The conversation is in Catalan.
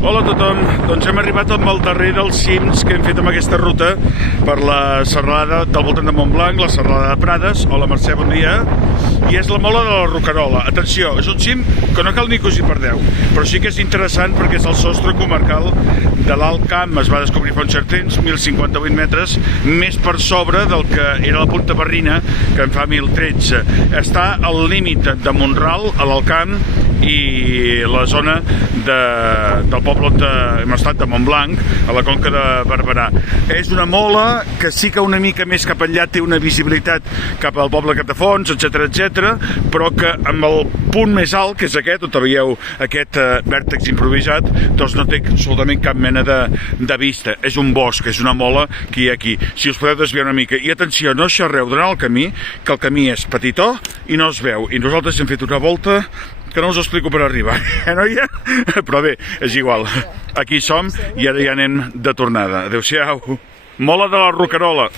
Hola a tothom, doncs hem arribat amb el darrer dels cims que hem fet amb aquesta ruta per la serralada del voltant de Montblanc, la serralada de Prades. Hola Mercè, bon dia. I és la Mola de la Roquerola. Atenció, és un cim que no cal ni que us hi perdeu, però sí que és interessant perquè és el sostre comarcal de l'Alt Camp. Es va descobrir fa un cert temps, 1.058 metres, més per sobre del que era la Punta Barrina, que en fa 1.013. Està al límit de Mont-ral, a l'Alt Camp, i la zona del poble on hem estat, de Montblanc, a la conca de Barberà. És una mola que sí que una mica més cap enllà té una visibilitat cap al poble Catafons, etc, però que amb el punt més alt, que és aquest, on veieu aquest vèrtex improvisat, doncs no té absolutament cap mena de vista. És un bosc, és una mola que hi ha aquí. Si us podeu desviar una mica. I atenció, no xerreu durant el camí, que el camí és petitó i no es veu. I nosaltres hem fet una volta que no us ho explico per arribar, noia? Però bé, és igual. Aquí som i ara ja anem de tornada. Adéu-siau. Mola de la Roquerola.